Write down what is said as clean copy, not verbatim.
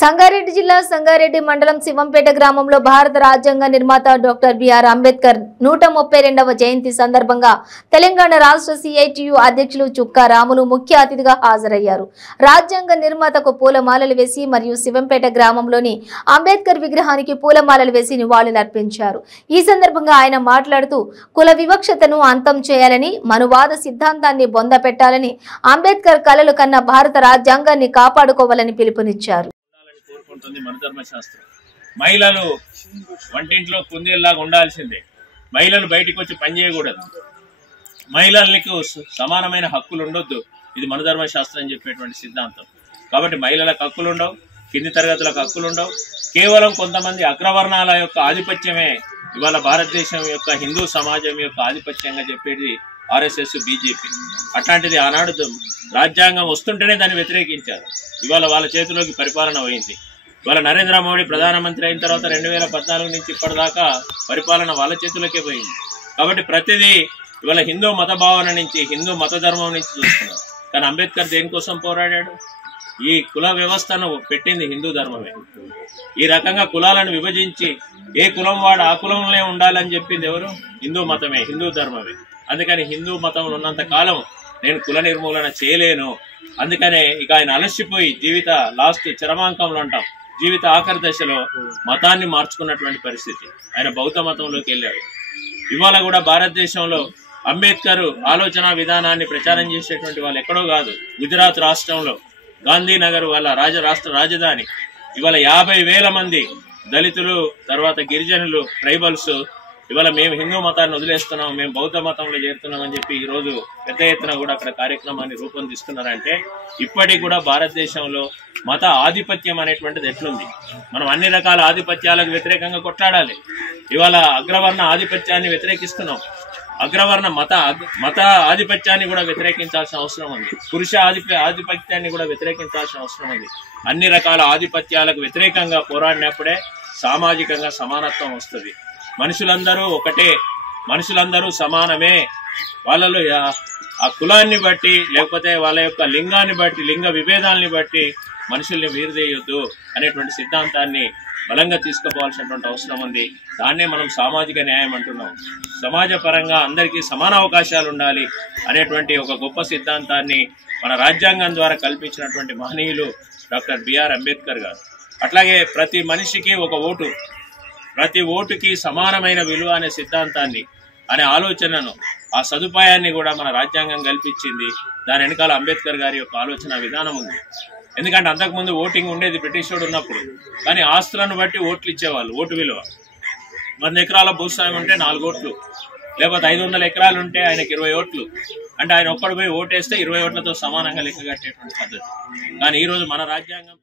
సంగారెడ్డి జిల్లా సంగారెడ్డి మండలం శివంపేట గ్రామంలో భారత రాజ్యాంగ నిర్మాత డాక్టర్ బిఆర్ అంబేద్కర్ 132వ జయంతి సందర్భంగా తెలంగాణ రాష్ట్ర సిఐటియు అధ్యక్షులు చుక్కా రాములు ముఖ్య అతిథిగా హాజరయ్యారు. రాజ్యాంగ నిర్మాతకు పూలమాలలు వేసి మరియు శివంపేట గ్రామంలోని అంబేద్కర్ విగ్రహానికి పూలమాలలు వేసి నివాళులర్పించారు. ఈ సందర్భంగా ఆయన మాట్లాడుతూ కుల వివక్షతను అంతం చేయాలని, మనువాద సిద్ధాంతాన్ని బొందపెట్టాలని, అంబేద్కర్ కలలు కన్న భారత రాజ్యాంగాన్ని కాపాడుకోవాలని పిలుపునిచ్చారు. మన ధర్మశాస్త్రం మహిళలు వంటింట్లో కుందేలాగా ఉండాల్సిందే. మహిళలు బయటికి వచ్చి పనిచేయకూడదు. మహిళలకు సమానమైన హక్కులు ఉండొద్దు. ఇది మన ధర్మశాస్త్రం చెప్పేటువంటి సిద్ధాంతం. కాబట్టి మహిళలకు హక్కులు ఉండవు, కింది తరగతులకు హక్కులు ఉండవు. కేవలం కొంతమంది అగ్రవర్ణాల యొక్క ఆధిపత్యమే ఇవాళ భారతదేశం యొక్క హిందూ సమాజం యొక్క ఆధిపత్యంగా చెప్పేది ఆర్ఎస్ఎస్, బీజేపీ. అట్లాంటిది ఆనాడు రాజ్యాంగం వస్తుంటేనే దాన్ని వ్యతిరేకించారు. ఇవాళ వాళ్ళ చేతిలోకి పరిపాలన పోయింది. ఇవాళ నరేంద్ర మోడీ ప్రధానమంత్రి అయిన తర్వాత 2014 నుంచి ఇప్పటిదాకా పరిపాలన వాళ్ళ చేతులకే పోయింది. కాబట్టి ప్రతిదీ ఇవాళ హిందూ మత భావన నుంచి, హిందూ మత ధర్మం నుంచి చూస్తున్నారు. కానీ అంబేద్కర్ దేనికోసం పోరాడాడు? ఈ కుల వ్యవస్థను పెట్టింది హిందూ ధర్మమే. ఈ రకంగా కులాలను విభజించి ఏ కులం వాడు ఆ కులంలో ఉండాలని చెప్పింది ఎవరు? హిందూ మతమే, హిందూ ధర్మమే. అందుకని హిందూ మతంలో ఉన్నంత కాలం నేను కుల నిర్మూలన చేయలేను. అందుకనే ఇక ఆయన అలసిపోయి జీవిత లాస్ట్ చరమాంకంలో అంటాం, జీవిత ఆఖరి దశలో మతాన్ని మార్చుకున్నటువంటి పరిస్థితి. ఆయన బౌద్ధ మతంలోకి వెళ్ళాడు. ఇవాళ కూడా భారతదేశంలో అంబేద్కర్ ఆలోచన విధానాన్ని ప్రచారం చేసేటువంటి వాళ్ళు ఎక్కడో కాదు, గుజరాత్ రాష్ట్రంలో గాంధీనగర్ వాళ్ళ రాష్ట్ర రాజధాని. ఇవాళ 50,000 మంది దళితులు, తర్వాత గిరిజనులు, ట్రైబల్స్ ఇవాళ మేము హిందూ మతాన్ని వదిలేస్తున్నాం, మేము బౌద్ధ మతంలో చేరుతున్నాం అని చెప్పి ఈరోజు పెద్ద ఎత్తున కూడా అక్కడ కార్యక్రమాన్ని రూపొందిస్తున్నారంటే ఇప్పటికి కూడా భారతదేశంలో మత ఆధిపత్యం అనేటువంటిది ఎట్లుంది? మనం అన్ని రకాల ఆధిపత్యాలకు వ్యతిరేకంగా కొట్లాడాలి. ఇవాళ అగ్రవర్ణ ఆధిపత్యాన్ని వ్యతిరేకిస్తున్నాం. అగ్రవర్ణ మత ఆధిపత్యాన్ని కూడా వ్యతిరేకించాల్సిన అవసరం ఉంది. పురుష ఆధిపత్యాన్ని కూడా వ్యతిరేకించాల్సిన అవసరం ఉంది. అన్ని రకాల ఆధిపత్యాలకు వ్యతిరేకంగా పోరాడినప్పుడే సామాజికంగా సమానత్వం వస్తుంది. మనుషులందరూ ఒకటే, మనుషులందరూ సమానమే. వాళ్ళలో ఆ కులాన్ని బట్టి లేకపోతే వాళ్ళ యొక్క లింగాన్ని బట్టి, లింగ విభేదాలని బట్టి మనుషుల్ని వీరదేయొద్దు అనేటువంటి సిద్ధాంతాన్ని బలంగా తీసుకుపోవాల్సినటువంటి అవసరం ఉంది. దాన్నే మనం సామాజిక న్యాయం అంటున్నాం. సమాజ పరంగా అందరికీ సమాన అవకాశాలు ఉండాలి అనేటువంటి ఒక గొప్ప సిద్ధాంతాన్ని మన రాజ్యాంగం ద్వారా కల్పించినటువంటి మహనీయులు డాక్టర్ బిఆర్ అంబేద్కర్ గారు. అట్లాగే ప్రతి మనిషికి ఒక ఓటు, ప్రతి ఓటుకి సమానమైన విలువ అనే సిద్ధాంతాన్ని, అనే ఆలోచనను, ఆ సదుపాయాన్ని కూడా మన రాజ్యాంగం కల్పించింది. దాని వెనకాల అంబేద్కర్ గారి యొక్క ఆలోచన విధానం ఉంది. ఎందుకంటే అంతకుముందు ఓటింగ్ ఉండేది బ్రిటిష్ వాడు ఉన్నప్పుడు, కానీ ఆస్తులను బట్టి ఓట్లు ఇచ్చేవాళ్ళు. ఓటు విలువ 100 ఎకరాల భూస్వామి ఉంటే 4 ఓట్లు, లేకపోతే 500 ఎకరాలు ఉంటే ఆయనకి 20 ఓట్లు. అంటే ఆయన ఒక్కడు పోయి ఓటేస్తే 20 ఓట్లతో సమానంగా లెక్క కట్టేటువంటి పద్ధతి. కానీ ఈరోజు మన రాజ్యాంగం